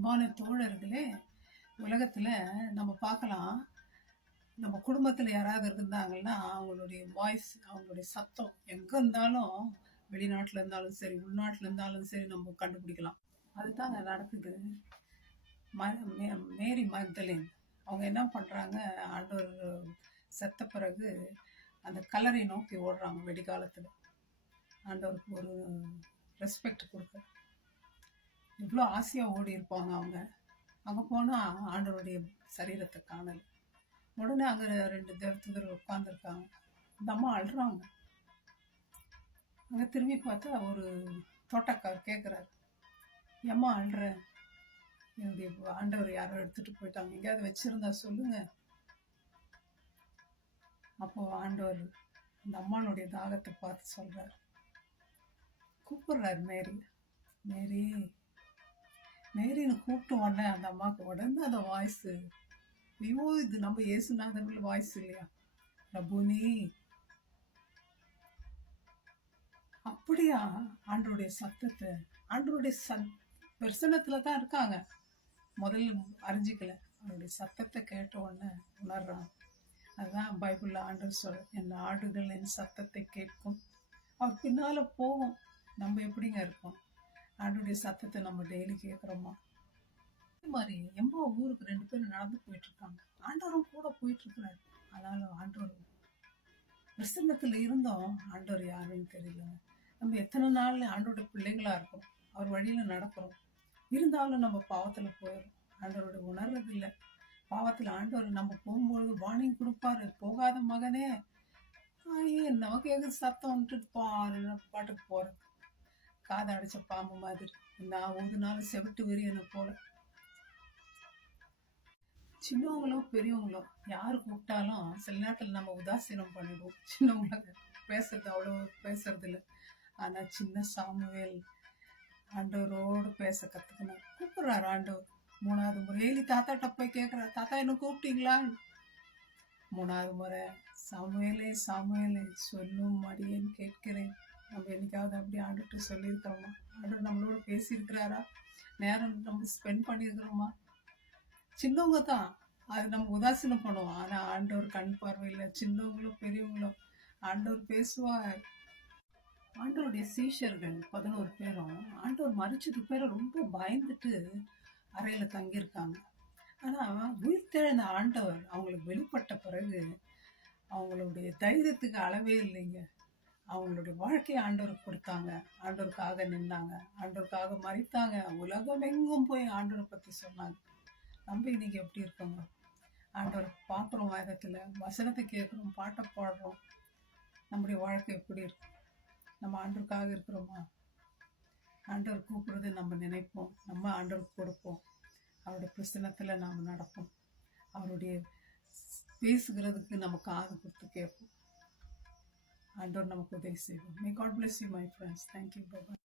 அன்பான தோழர்களே, உலகத்தில் நம்ம பார்க்கலாம். நம்ம குடும்பத்தில் யாராவது இருந்தாங்கன்னா அவங்களுடைய வாய்ஸ், அவங்களுடைய சத்தம் எங்கே இருந்தாலும், வெளிநாட்டில் இருந்தாலும் சரி, உள்நாட்டில் இருந்தாலும் சரி, நம்ம கண்டுபிடிக்கலாம். அதுதாங்க நடக்குது. மேரி மக்தலின் அவங்க என்ன பண்ணுறாங்க, ஆண்டவர் செத்த பிறகு அந்த கல்லறை நோக்கி ஓடுறாங்க. வெடிகாலத்தில் ஆண்டவருக்கு ஒரு ரெஸ்பெக்ட் கொடுக்க எவ்வளோ ஆசையாக ஓடி இருப்பாங்க அவங்க. அங்கே போனால் ஆண்டவருடைய சரீரத்தை காணலை. உடனே அங்கே 2 தேவதூதர் உட்காந்துருக்காங்க. இந்த அம்மா அழுறாங்க. அங்கே திரும்பி பார்த்தா ஒரு தோட்டக்கார் கேட்குறாரு, ஏம்மா அழுற? என்னுடைய ஆண்டவர் யாரோ எடுத்துகிட்டு போயிட்டாங்க, எங்கேயாவது வச்சுருந்தா சொல்லுங்க. அப்போது ஆண்டவர் இந்த அம்மானுடைய தாகத்தை பார்த்து சொல்கிறார், கூப்பிடுறாரு மேரி. மேரி மேரின்னு கூப்பிட்டு உடனே அந்த அம்மாவுக்கு உடனே அந்த வாய்ஸு, ஐயோ இது நம்ம இயேசுநாதன் வாய்ஸ் இல்லையா, ரபுனி. அப்படியா ஆண்டருடைய சத்தத்தை, ஆண்டருடைய பிரசன்னத்தில் தான் இருக்காங்க. முதல்ல அறிஞ்சிக்கல, அவருடைய சத்தத்தை கேட்ட உடனே உணர்றாங்க. அதுதான் பைபிளில் ஆண்டவர் சொல்ற, என் ஆடுகள் என் சத்தத்தை கேட்கும், அவர் பின்னால் போகும். நம்ம எப்படிங்க இருக்கோம்? ஆண்டருடைய சத்தத்தை நம்ம டெய்லி கேட்குறோமா? அதே மாதிரி எம்மா ஊருக்கு 2 பேரும் நடந்து போயிட்டு இருக்காங்க. ஆண்டவரும் கூட போயிட்டு இருக்கிறாரு. ஆனாலும் ஆண்டவர் பிரசன்னத்தில் இருந்தோம், ஆண்டவர் யாருன்னு தெரியல. நம்ம எத்தனை நாள் ஆண்டோட பிள்ளைங்களா இருக்கோம், அவர் வழியில நடக்கிறோம். இருந்தாலும் நம்ம பாவத்தில் போயிடும். ஆண்டவரோட உணர்றது இல்லை. பாவத்தில் ஆண்டவர் நம்ம போகும்பொழுது வார்னிங் கொடுப்பாரு, போகாத மகனே, நமக்கு எது சத்தம் வந்துட்டு பாரு பாட்டுக்கு போறது. காதை அடைச்ச பாம்பு மாதிரி, நான் ஊதுனாலும் செவிட்டு விரியனை போல. சின்னவங்களோ பெரியவங்களோ யாரு கூப்பிட்டாலும் சில நேரத்தில் நம்ம உதாசீனம் பண்ணிடுவோம். சின்னவங்களுக்கு பேசுறது அவ்வளோ பேசுறது இல்லை. ஆனால் சின்ன சாமுவேல் ஆண்டவரோடு பேச கற்றுக்கணும். கூப்பிடுறாரு ஆண்டவர். 3வது முறை ஏலி தாத்தாட்ட போய் கேட்குறாரு, தாத்தா என்ன கூப்பிட்டீங்களா? 3வது முறை, சாமுவேலே சாமுவேலே சொல்லும் அடியேன் கேட்கிறேன். நம்ம என்னைக்காவது அப்படி ஆண்டுட்டு சொல்லியிருக்கிறோமா? ஆண்டவர் நம்மளோட பேசியிருக்கிறாரா? நேரம் நம்ம ஸ்பெண்ட் பண்ணியிருக்கிறோமா? சின்னவங்க தான் அது நம்ம உதாசீனம் பண்ணுவோம். ஆனால் ஆண்டவர் கண் பார்வையில் சின்னவங்களோ பெரியவங்களோ ஆண்டவர் பேசுவார். ஆண்டவருடைய சீஷர்கள் 11 பேரும் ஆண்டவர் மறிச்சது பேரை ரொம்ப பயந்துட்டு அறையில் தங்கியிருக்காங்க. ஆனால் உயிர்த்தெழுந்த ஆண்டவர் அவங்களுக்கு வெளிப்பட்ட பிறகு அவங்களுடைய தைரியத்துக்கு அளவே இல்லைங்க. அவங்களுடைய வாழ்க்கையை ஆண்டவருக்கு கொடுத்தாங்க, ஆண்டவருக்காக நின்னாங்க, ஆண்டவருக்காக மறித்தாங்க, உலகம் எங்கும் போய் ஆண்டவரை பற்றி சொன்னாங்க. நம்ம இன்னைக்கு எப்படி இருக்கோங்க? ஆண்டவரை பார்க்குறோம், வேதத்தில் வசனத்தை கேட்குறோம், பாட்டை பாடுறோம். நம்முடைய வாழ்க்கை எப்படி இருக்கு? நம்ம ஆண்டவருக்காக இருக்கிறோமா? ஆண்டவர் கூப்பிடுறது நம்ம நினைப்போம், நம்ம ஆண்டவருக்கு கொடுப்போம். அவருடைய பிரசன்னத்தில் நாம் நடப்போம். அவருடைய பேசுகிறதுக்கு நம்ம காது கொடுத்து கேட்போம். ஆண்டவர் நமக்கு உதவி செய்வோம். May God bless you, my friends. Thank you. Bye-bye.